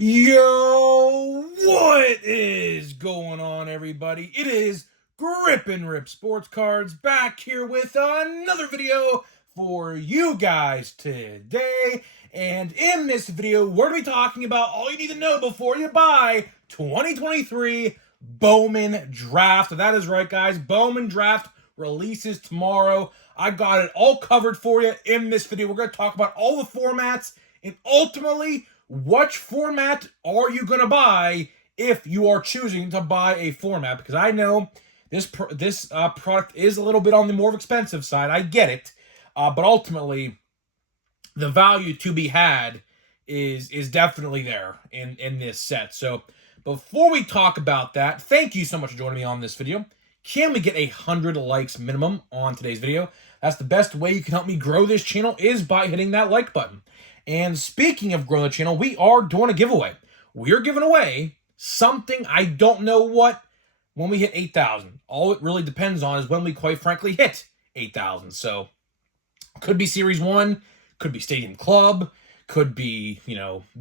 Yo, what is going on, everybody? It is Grip and Rip Sports Cards back here with another video for you guys today. And in this video, we're going to be talking about all you need to know before you buy 2023 Bowman Draft. That is right, guys. Bowman Draft releases tomorrow. I got it all covered for you in this video. We're going to talk about all the formats and ultimately, which format are you going to buy if you are choosing to buy a format? Because I know this product is a little bit on the more expensive side. I get it. But ultimately, the value to be had is definitely there in this set. So before we talk about that, thank you so much for joining me on this video. Can we get 100 likes minimum on today's video? That's the best way you can help me grow this channel is by hitting that like button. And speaking of growing the channel, we are doing a giveaway. We're giving away something, I don't know what, when we hit 8,000. All it really depends on is when we quite frankly hit 8,000. So, could be Series 1, could be Stadium Club, could be,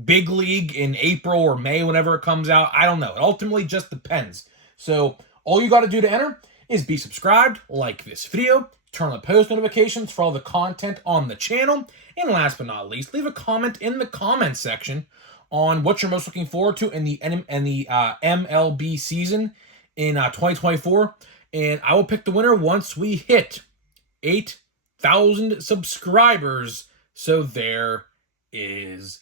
Big League in April or May, whenever it comes out. I don't know. It ultimately just depends. So, all you got to do to enter is be subscribed, like this video, turn on post notifications for all the content on the channel, and last but not least, leave a comment in the comment section on what you're most looking forward to in the MLB season in 2024, and I will pick the winner once we hit 8,000 subscribers. So there is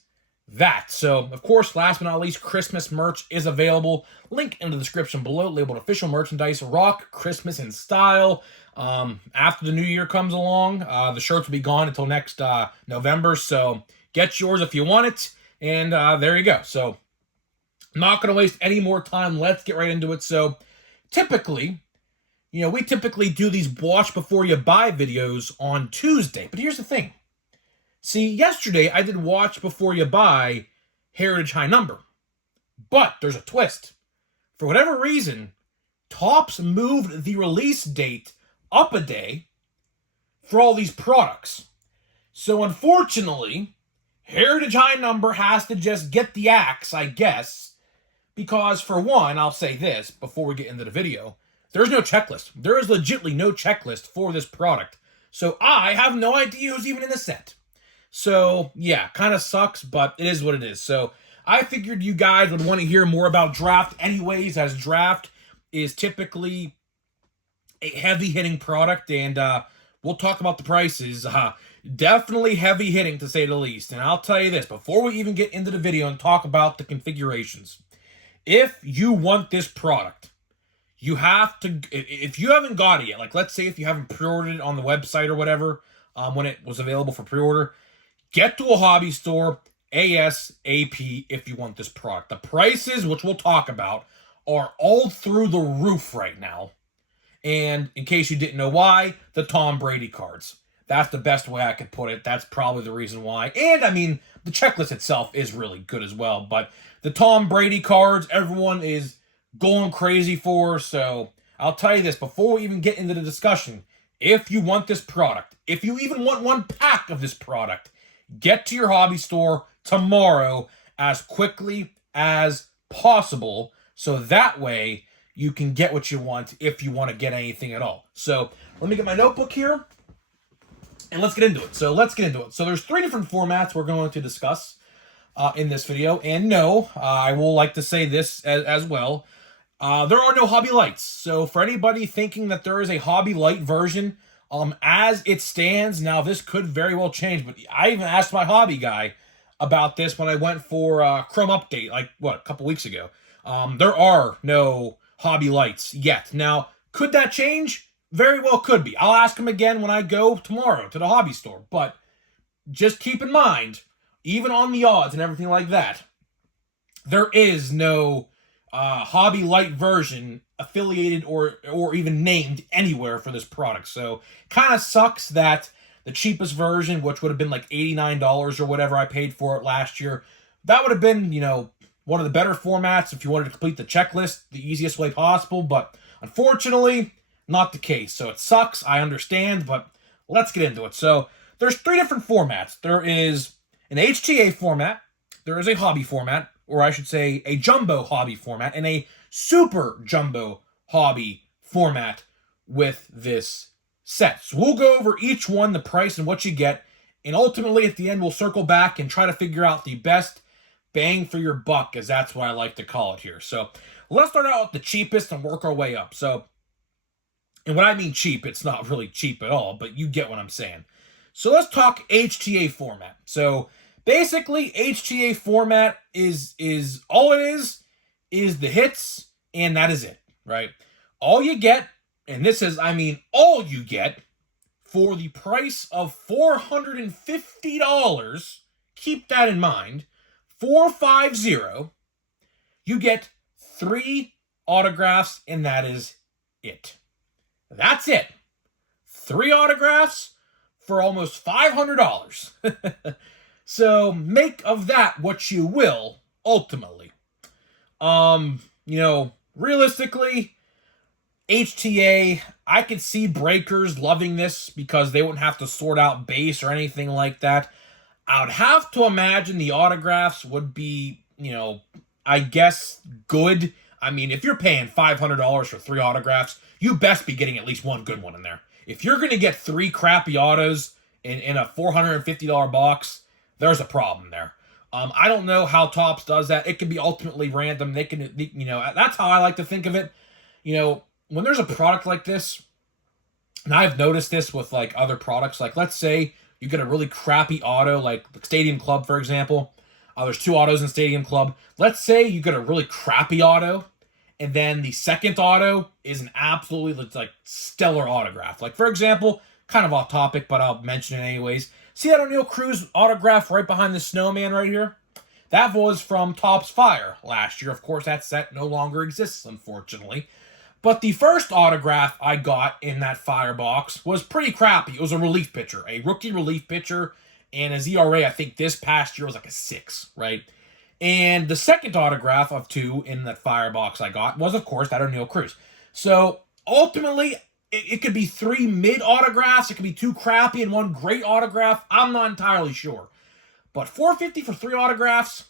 that. So, of course, last but not least, Christmas merch is available. Link in the description below, labeled official merchandise. Rock Christmas in style. After the new year comes along, the shirts will be gone until next November. So get yours if you want it. And there you go. So I'm not going to waste any more time. Let's get right into it. So typically, we typically do these watch before you buy videos on Tuesday. But here's the thing. See, yesterday I did watch before you buy Heritage High Number. But there's a twist. For whatever reason, Topps moved the release date up a day for all these products. So unfortunately, Heritage High Number has to just get the axe, I guess, because for one, I'll say this before we get into the video, there's no checklist. There is legitimately no checklist for this product. So I have no idea who's even in the set. So yeah, kind of sucks, but it is what it is. So I figured you guys would want to hear more about Draft anyways, as Draft is typically a heavy-hitting product, and we'll talk about the prices. Definitely heavy-hitting, to say the least. And I'll tell you this, before we even get into the video and talk about the configurations, if you want this product, you have to, if you haven't got it yet, like let's say if you haven't pre-ordered it on the website or whatever, when it was available for pre-order, get to a hobby store ASAP if you want this product. The prices, which we'll talk about, are all through the roof right now. And in case you didn't know why, the Tom Brady cards. That's the best way I could put it. That's probably the reason why. And, I mean, the checklist itself is really good as well. But the Tom Brady cards, everyone is going crazy for. So, I'll tell you this, before we even get into the discussion, if you want this product, if you even want one pack of this product, get to your hobby store tomorrow as quickly as possible. So that way, you can get what you want if you want to get anything at all. So let me get my notebook here, and let's get into it. So there's 3 different formats we're going to discuss in this video. And no, I will like to say this as well. There are no Hobby Lights. So for anybody thinking that there is a Hobby Light version, as it stands, now this could very well change, but I even asked my hobby guy about this when I went for Chrome Update, a couple weeks ago. There are no Hobby Lights yet. Now, could that change? Very well could be. I'll ask him again when I go tomorrow to the hobby store. But just keep in mind, even on the odds and everything like that, there is no Hobby Light version affiliated or even named anywhere for this product. So, kind of sucks that the cheapest version, which would have been like $89 or whatever I paid for it last year, that would have been, one of the better formats if you wanted to complete the checklist the easiest way possible, but unfortunately, not the case. So it sucks, I understand, but let's get into it. So there's 3 different formats. There is an HTA format, there is a hobby format, or I should say a Jumbo Hobby format and a Super Jumbo Hobby format with this set. So we'll go over each one, the price and what you get, and ultimately at the end we'll circle back and try to figure out the best bang for your buck, as that's what I like to call it here. So let's start out with the cheapest and work our way up. So, and when I mean cheap, it's not really cheap at all, but you get what I'm saying. So let's talk HTA format. So basically, HTA format is all it is the hits, and that is it, right? All you get, and this is, I mean, all you get for the price of $450, keep that in mind, 450, you get 3 autographs, and that is it. That's it. 3 autographs for almost $500. So make of that what you will, ultimately. Realistically, HTA, I could see breakers loving this because they wouldn't have to sort out base or anything like that. I would have to imagine the autographs would be, I guess, good. I mean, if you're paying $500 for 3 autographs, you best be getting at least one good one in there. If you're going to get 3 crappy autos in a $450 box, there's a problem there. I don't know how Topps does that. It can be ultimately random. They can, that's how I like to think of it. When there's a product like this, and I've noticed this with like other products, like let's say you get a really crappy auto, like Stadium Club, for example. There's 2 autos in Stadium Club. Let's say you get a really crappy auto, and then the second auto is an absolutely like stellar autograph. Like, for example, kind of off topic, but I'll mention it anyways. See that O'Neal Cruz autograph right behind the snowman right here? That was from Topps Fire last year. Of course, that set no longer exists, unfortunately. But the first autograph I got in that Fire box was pretty crappy. It was a relief pitcher, a rookie relief pitcher, and his ERA, I think this past year was like a 6, right? And the second autograph of 2 in that Fire box I got was, of course, that O'Neal Cruz. So, ultimately, it could be 3 mid autographs, it could be 2 crappy and 1 great autograph. I'm not entirely sure. But $450 for 3 autographs,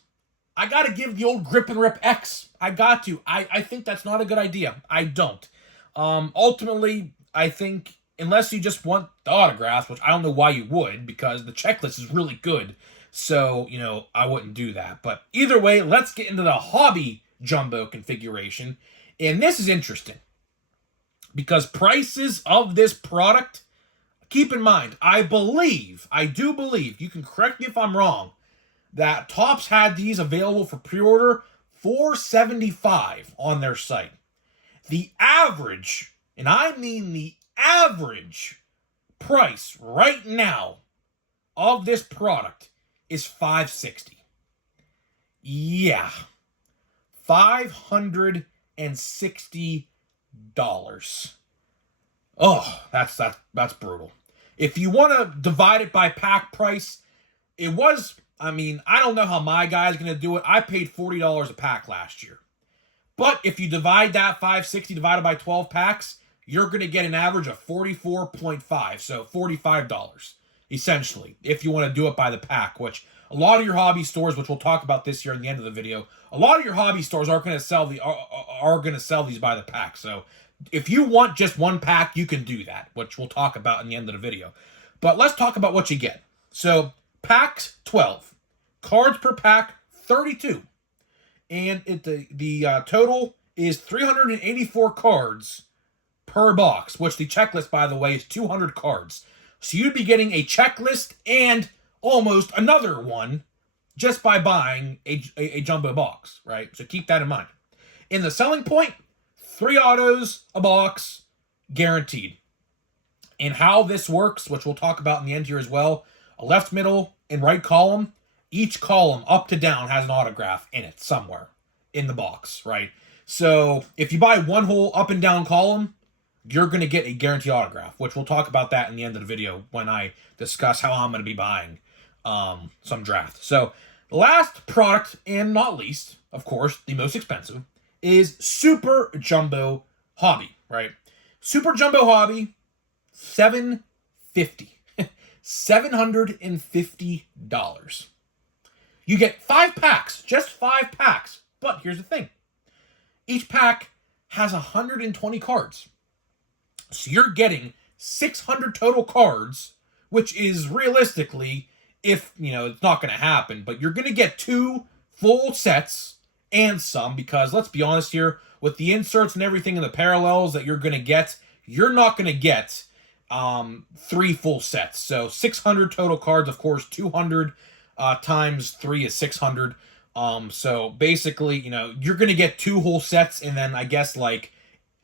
I got to give the old grip and rip X. I got to. I think that's not a good idea. I don't. Ultimately, I think unless you just want the autographs, which I don't know why you would, because the checklist is really good. So, I wouldn't do that. But either way, let's get into the Hobby Jumbo configuration. And this is interesting, because prices of this product, keep in mind, I do believe, you can correct me if I'm wrong, that Topps had these available for pre-order $475 on their site. The average, and I mean the average price right now of this product is $560. Yeah. $560. Oh, that's brutal. If you want to divide it by pack price, it was, I don't know how my guy's going to do it. I paid $40 a pack last year. But if you divide that 560 divided by 12 packs, you're going to get an average of 44.5, so $45, essentially, if you want to do it by the pack, which a lot of your hobby stores, which we'll talk about this here in the end of the video, a lot of your hobby stores are going to sell these by the pack. So if you want just 1 pack, you can do that, which we'll talk about in the end of the video. But let's talk about what you get. So packs 12, cards per pack 32, and the total is 384 cards per box, which the checklist, by the way, is 200 cards. So you'd be getting a checklist and almost another one just by buying a jumbo box, right? So keep that in mind. In the selling point, 3 autos a box, guaranteed. And how this works, which we'll talk about in the end here as well, a left, middle, and right column, each column up to down has an autograph in it somewhere in the box, right? So if you buy one whole up and down column, you're going to get a guaranteed autograph, which we'll talk about that in the end of the video when I discuss how I'm going to be buying some draft. So the last product, and not least, of course, the most expensive, is Super Jumbo Hobby, right? Super Jumbo Hobby, $750. $750. You get 5 packs, just 5 packs. But here's the thing. Each pack has 120 cards. So you're getting 600 total cards, which is realistically, if, it's not going to happen, but you're going to get 2 full sets and some, because let's be honest here, with the inserts and everything and the parallels that you're going to get, you're not going to get 3 full sets. So 600 total cards, of course, 200 times 3 is 600. So basically, you're going to get 2 whole sets, and then I guess like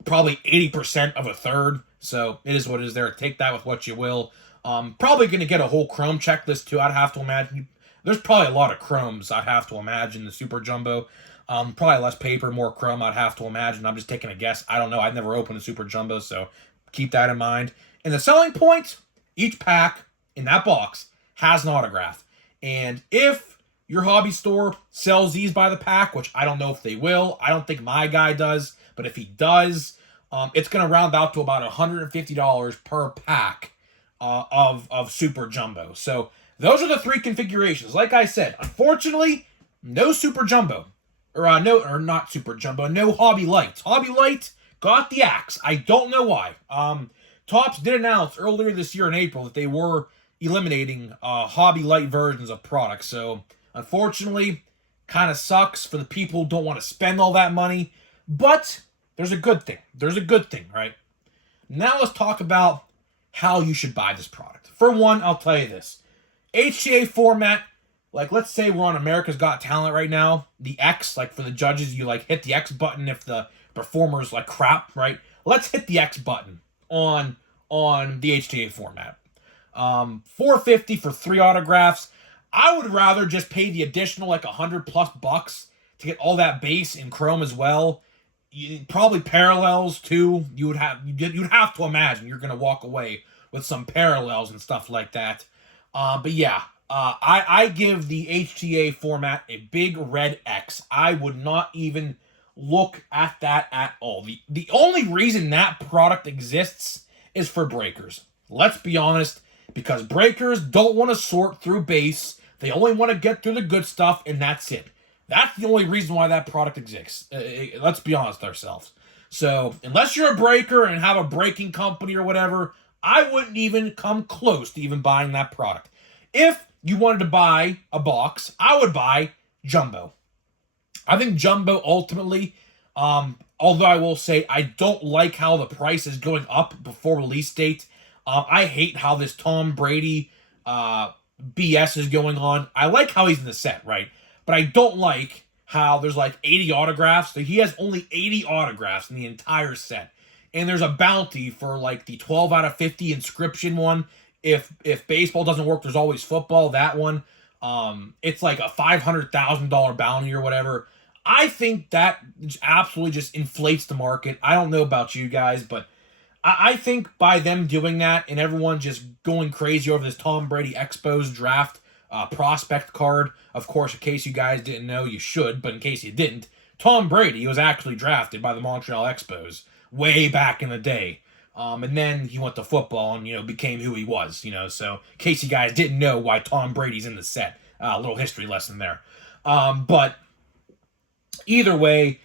probably 80% of a third. So it is what it is there. Take that with what you will. Probably going to get a whole Chrome checklist too. I'd have to imagine. There's probably a lot of Chromes, I'd have to imagine, the Super Jumbo. Probably less paper, more Chrome, I'd have to imagine. I'm just taking a guess. I don't know. I've never opened a Super Jumbo, so keep that in mind. And the selling point, each pack in that box has an autograph. And if your hobby store sells these by the pack, which I don't know if they will, I don't think my guy does, but if he does, it's going to round out to about $150 per pack of Super Jumbo. So those are the 3 configurations. Like I said, unfortunately, no Super Jumbo. Not Super Jumbo, no Hobby Light. Hobby Light got the axe. I don't know why. Topps did announce earlier this year in April that they were eliminating Hobby Light versions of products. So, unfortunately, kind of sucks for the people who don't want to spend all that money. But there's a good thing. There's a good thing, right? Now let's talk about how you should buy this product. For one, I'll tell you this. HTA format, like let's say we're on America's Got Talent right now. The X, like for the judges, you like hit the X button if the performer's like crap, right? Let's hit the X button on the HTA format. $450 for 3 autographs. I would rather just pay the additional like $100+ to get all that base in Chrome as well. Probably parallels too. You'd have to imagine you're gonna walk away with some parallels and stuff like that. But yeah, I give the HTA format a big red X. I would not even look at that at all. The only reason that product exists is for breakers. Let's be honest, because breakers don't want to sort through base. They only want to get through the good stuff, and that's it. That's the only reason why that product exists. Let's be honest with ourselves. So, unless you're a breaker and have a breaking company or whatever, I wouldn't even come close to even buying that product. If you wanted to buy a box, I would buy Jumbo. I think Jumbo ultimately, although I will say I don't like how the price is going up before release date. I hate how this Tom Brady BS is going on. I like how he's in the set, right? But I don't like how there's like 80 autographs. So he has only 80 autographs in the entire set. And there's a bounty for like the 12 out of 50 inscription one. If baseball doesn't work, there's always football, that one. It's like a $500,000 bounty or whatever. I think that absolutely just inflates the market. I don't know about you guys, but I think by them doing that and everyone just going crazy over this Tom Brady Expos draft prospect card, of course, in case you guys didn't know, you should, but in case you didn't, Tom Brady was actually drafted by the Montreal Expos way back in the day. And then he went to football and, became who he was, so in case you guys didn't know why Tom Brady's in the set, a little history lesson there. But either way,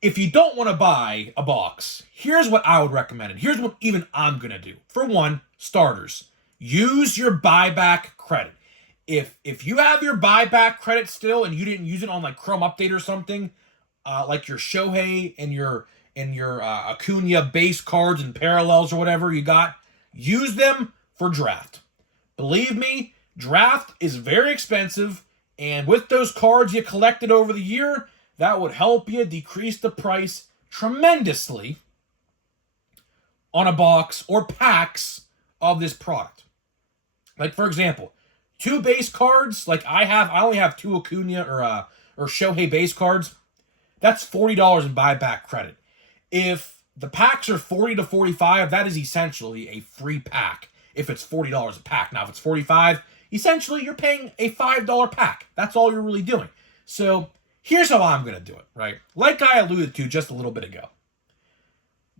if you don't want to buy a box, here's what I would recommend. And here's what even I'm going to do. For one, starters, use your buyback credit. If you have your buyback credit still and you didn't use it on like Chrome Update or something, like your Shohei and your Acuna base cards and parallels or whatever you got, use them for draft. Believe me, draft is very expensive, and with those cards you collected over the year, that would help you decrease the price tremendously on a box or packs of this product. Like, for example, 2 base cards, like I only have 2 Acuna or Shohei base cards. That's $40 in buyback credit. If the packs are $40 to $45, that is essentially a free pack if it's $40 a pack. Now, if it's $45, essentially you're paying a $5 pack. That's all you're really doing. So here's how I'm going to do it, right? Like I alluded to just a little bit ago.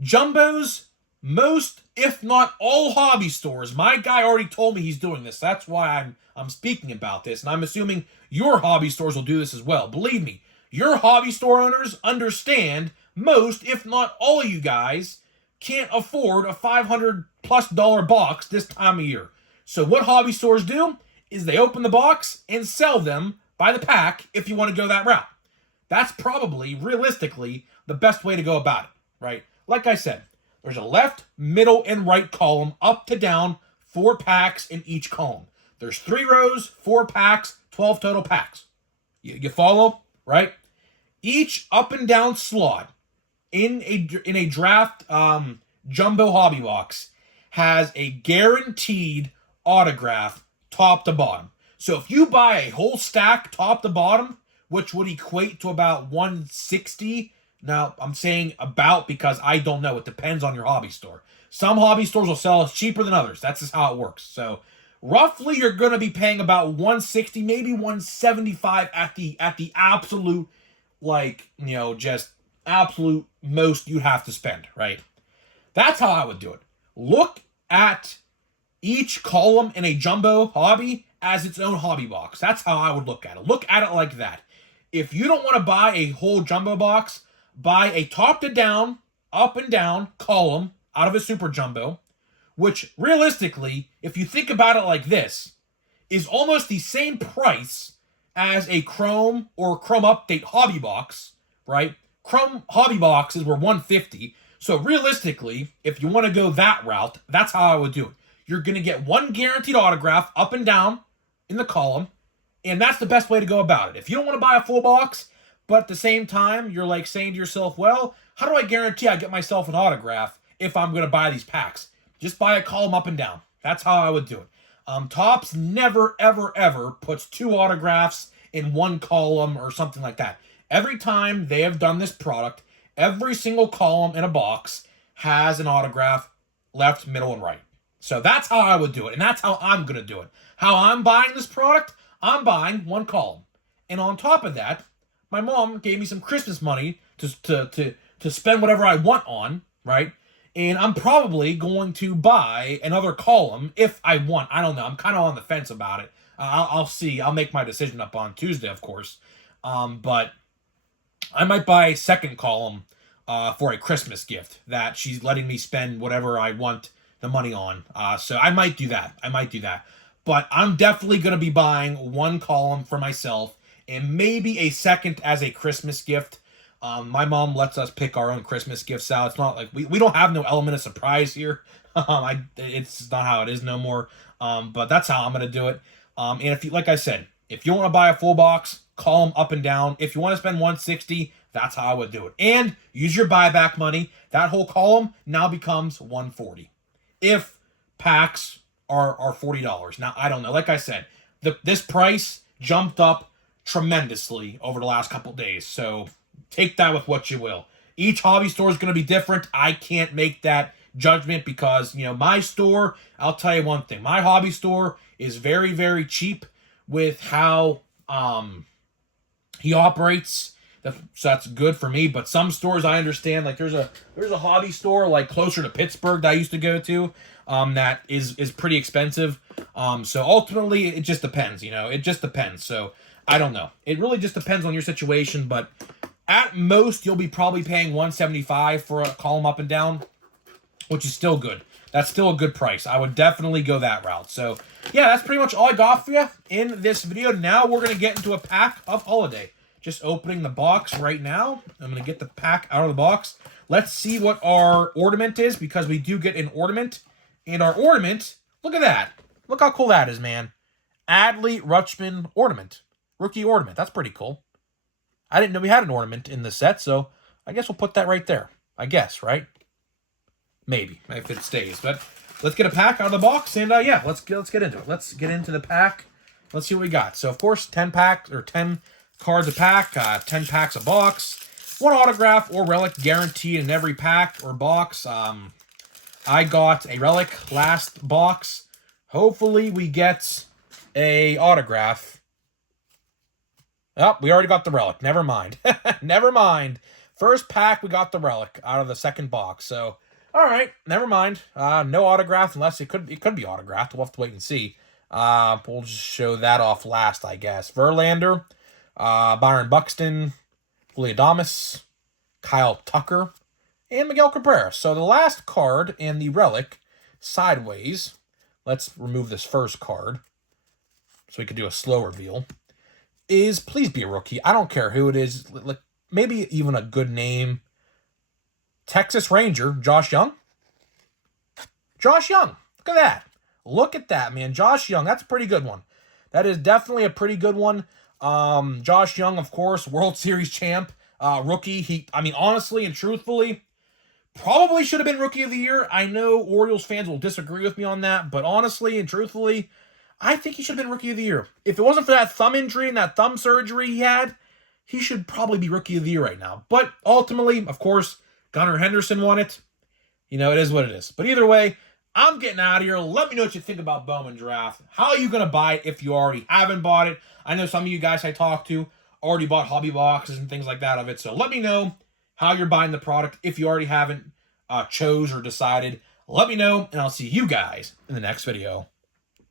Jumbos most, if not all, hobby stores, my guy already told me he's doing this. That's why I'm speaking about this, and I'm assuming your hobby stores will do this as well. Believe me, your hobby store owners understand most, if not all of you guys, can't afford a $500+ box this time of year. So what hobby stores do is they open the box and sell them by the pack if you want to go that route. That's probably, realistically, the best way to go about it, right? Like I said, there's a left, middle, and right column, up to down, 4 packs in each column. There's 3 rows, 4 packs, 12 total packs. You follow, right? Each up and down slot in a draft jumbo hobby box has a guaranteed autograph top to bottom. So if you buy a whole stack top to bottom, which would equate to about 160. Now, I'm saying about because I don't know. It depends on your hobby store. Some hobby stores will sell us cheaper than others. That's just how it works. So, roughly, you're going to be paying about 160, maybe 175 at the absolute, just absolute most you have to spend, right? That's how I would do it. Look at each column in a jumbo hobby as its own hobby box. That's how I would look at it. Look at it like that. If you don't want to buy a whole jumbo box, buy a top to down, up and down column out of a super jumbo, which realistically, if you think about it like this, is almost the same price as a Chrome or Chrome Update hobby box, right? Chrome hobby boxes were $150. So realistically, if you want to go that route, that's how I would do it. You're going to get one guaranteed autograph up and down in the column, and that's the best way to go about it. If you don't want to buy a full box, but at the same time, you're like saying to yourself, well, how do I guarantee I get myself an autograph if I'm going to buy these packs? Just buy a column up and down. That's how I would do it. Topps never, ever, ever puts 2 autographs in one column or something like that. Every time they have done this product, every single column in a box has an autograph left, middle, and right. So that's how I would do it, and that's how I'm going to do it. How I'm buying this product, I'm buying one column. And on top of that, my mom gave me some Christmas money to spend whatever I want on, right? And I'm probably going to buy another column if I want. I don't know. I'm kind of on the fence about it. I'll see. I'll make my decision up on Tuesday, of course. But I might buy a second column for a Christmas gift that she's letting me spend whatever I want the money on. So I might do that. But I'm definitely going to be buying one column for myself and maybe a second as a Christmas gift. My mom lets us pick our own Christmas gifts out. It's not like we don't have no element of surprise here. It's not how it is no more. But that's how I'm going to do it. And if you, like I said, if you want to buy a full box, column up and down. If you want to spend 160, that's how I would do it. And use your buyback money. That whole column now becomes 140. If packs are $40. Now, I don't know. Like I said, this price jumped up tremendously over the last couple days. So take that with what you will. Each hobby store is going to be different. I can't make that judgment because, my store, I'll tell you one thing. My hobby store is very, very cheap with how he operates. So that's good for me. But some stores I understand, like there's a hobby store like closer to Pittsburgh that I used to go to that is pretty expensive. So ultimately it just depends, it just depends. So I don't know. It really just depends on your situation, but at most you'll be probably paying $175 for a column up and down, which is still good. That's still a good price. I would definitely go that route. So yeah, that's pretty much all I got for you in this video. Now we're going to get into a pack of holiday. Just opening the box right now. I'm going to get the pack out of the box. Let's see what our ornament is, because we do get an ornament. And our ornament, look at that. Look how cool that is, man. Adley Rutschman ornament. Rookie ornament. That's pretty cool. I didn't know we had an ornament in the set, so I guess we'll put that right there. I guess, right? Maybe, if it stays. But let's get a pack out of the box, and yeah, let's get into it. Let's get into the pack. Let's see what we got. So, of course, 10 packs, or 10 cards a pack, 10 packs a box, 1 autograph or relic guaranteed in every pack or box. I got a relic last box. Hopefully we get a autograph. Oh, we already got the relic. Never mind. Never mind. First pack, we got the relic out of the second box. So All right, never mind. No autograph unless it could be autographed. We'll have to wait and see. We'll just show that off last, I guess. Verlander, Byron Buxton, Julio Adames, Kyle Tucker, and Miguel Cabrera. So the last card in the relic, sideways. Let's remove this first card so we can do a slow reveal. Is please be a rookie. I don't care who it is. Like maybe even a good name. Texas Ranger, Josh Young. Josh Young. Look at that. Look at that, man. Josh Young. That's a pretty good one. That is definitely a pretty good one. Josh Young, of course, World Series champ, rookie. I mean, honestly and truthfully, probably should have been Rookie of the Year. I know Orioles fans will disagree with me on that, but honestly and truthfully, I think he should have been Rookie of the Year. If it wasn't for that thumb injury and that thumb surgery he had, he should probably be Rookie of the Year right now. But ultimately, of course, Gunnar Henderson won it. You know, it is what it is. But either way, I'm getting out of here. Let me know what you think about Bowman Draft. How are you going to buy it if you already haven't bought it? I know some of you guys I talked to already bought hobby boxes and things like that of it. So let me know how you're buying the product if you already haven't chose or decided. Let me know, and I'll see you guys in the next video.